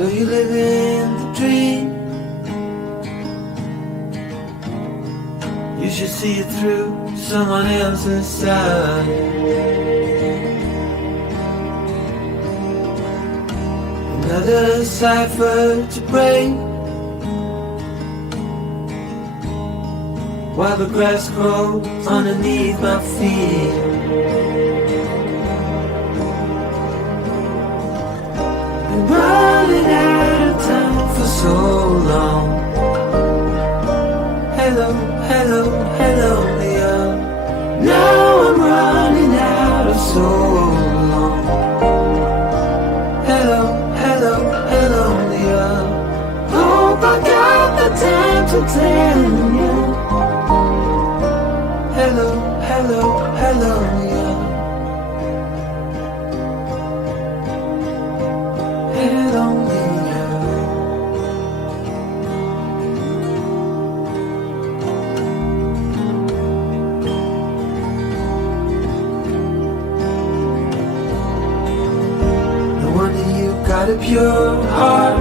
So you live in the dream. You should see it through someone else's side. Another cipher to break, while the grass grows underneath my feet. Been running out of time for so long. Hello, hello, hello, Leah. Now I'm running out of so long. Hello, hello, hello, Leah. Hope I got the time to tell you. Hello, hello, hello, Leah. Hello, Leah. No wonder you got a pure heart.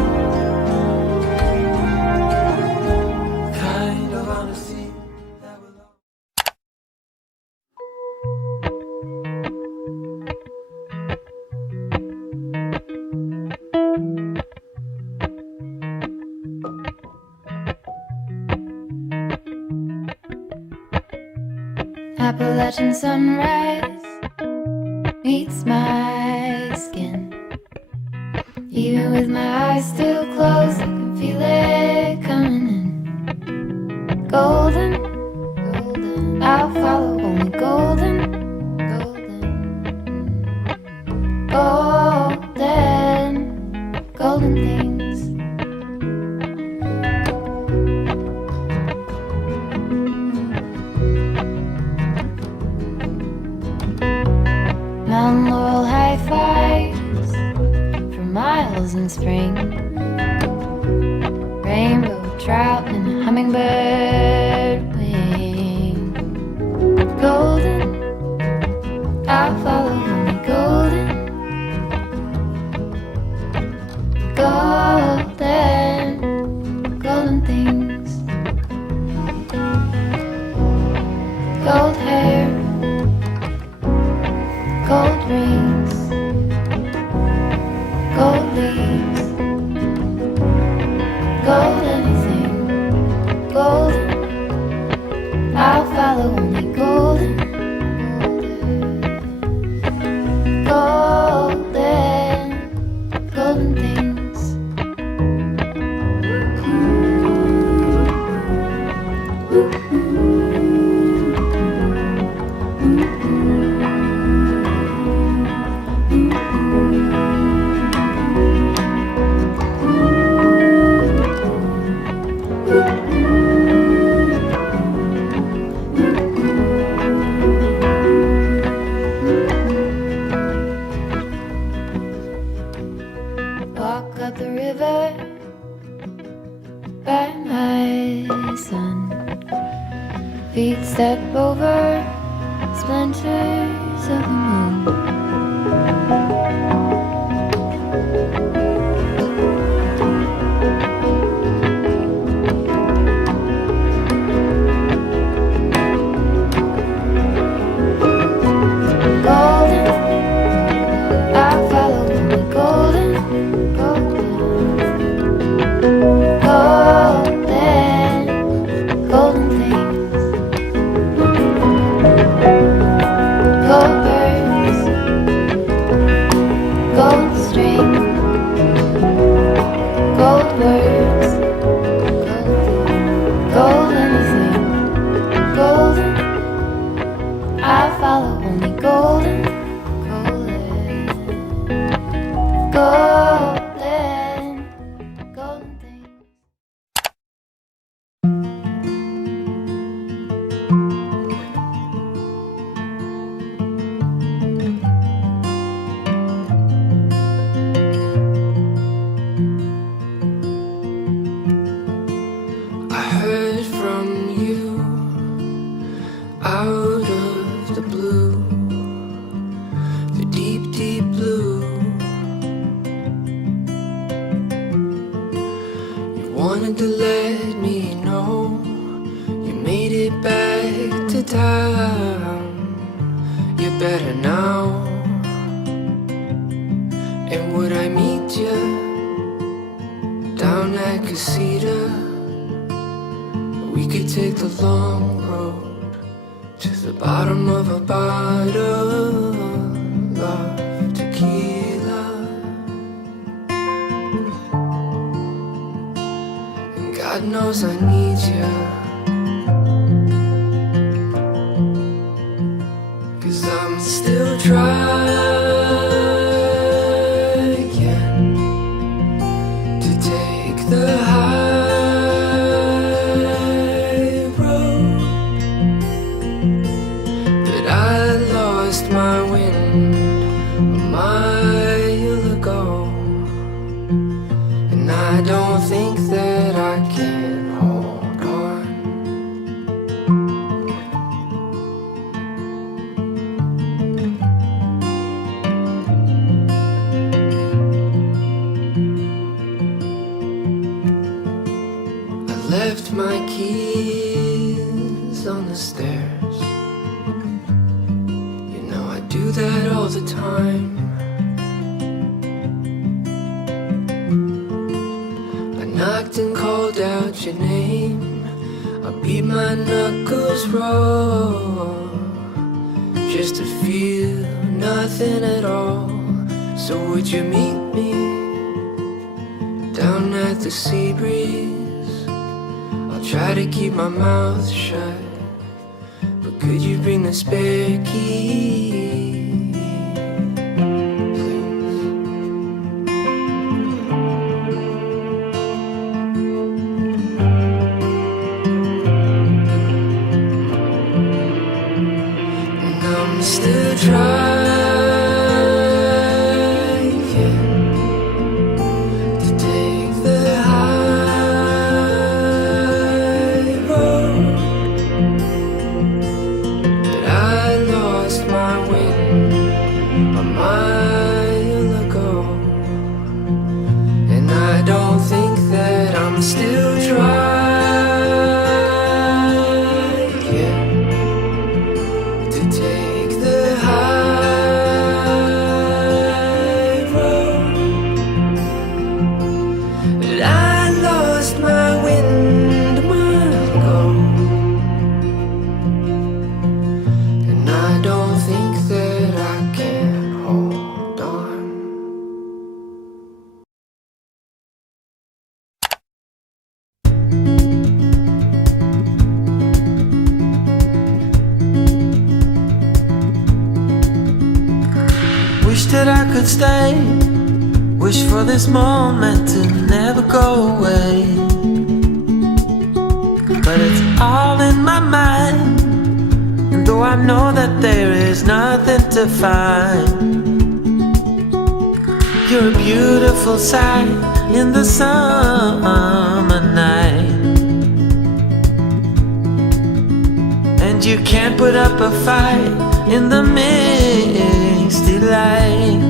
Kind of honesty that will. Appalachian sunrise meets my skin. Even with my eyes still closed, I can feel it coming in. Golden, golden, I'll follow only golden, golden, golden, golden things. Mountain laurel high fives for miles in spring. Rainbow trout and a hummingbird wing. Golden, I'll follow only golden, golden, golden things. Gold hair, gold rings, gold leaves, gold anything, golden, I'll follow only golden, golden, golden things. Walk up the river by my son. Feet step over splinters of the moon. Golden, I'll follow only golden, golden, golden, golden things. Gold birds, gold string, gold words, gold anything, golden, I'll follow only golden, golden, golden, golden things. going to let me know you made it back to town. You're better now. And would I meet you down at Casita? We could take the long road to the bottom of a bottle of tequila. And God knows I need you, 'cause I'm still trying to take the high road, but I lost my wind a mile ago, and I don't think that I can hold on. I left my keys on the stairs. You know I do that all the time. I knocked and called out your name. I beat my knuckles raw just to feel nothing at all. So would you meet me down at the sea breeze? I'll try to keep my mouth shut, but could you bring the spare key, please? And I'm still trying to take the high road, but I lost my wind a mile ago, and I don't think that I'm still trying to take the high road, but I lost my wind a mile ago, and I don't think that I can hold on. Wish that I could stay. Wish for this moment to never go away. But it's all in my mind, and though I know that there is nothing to find, you're a beautiful sight in the summer night, and you can't put up a fight in the misty light.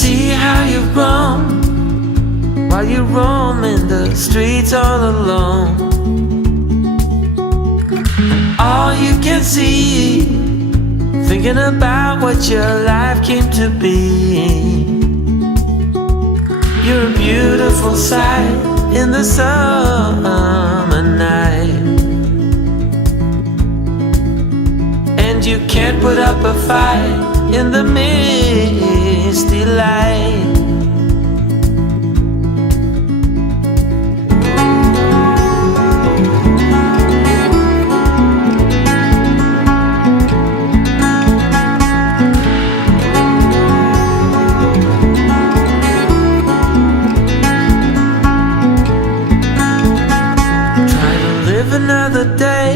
See how you've grown while you roam in the streets all alone. All you can see, thinking about what your life came to be. You're a beautiful sight in the summer night, and you can't put up a fight in the misty light. Another day,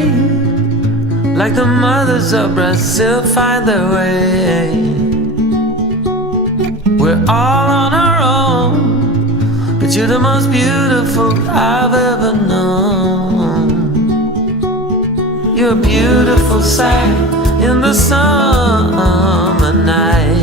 like the mothers of Brazil find their way. We're all on her own, but you're the most beautiful I've ever known. You're a beautiful sight in the summer night.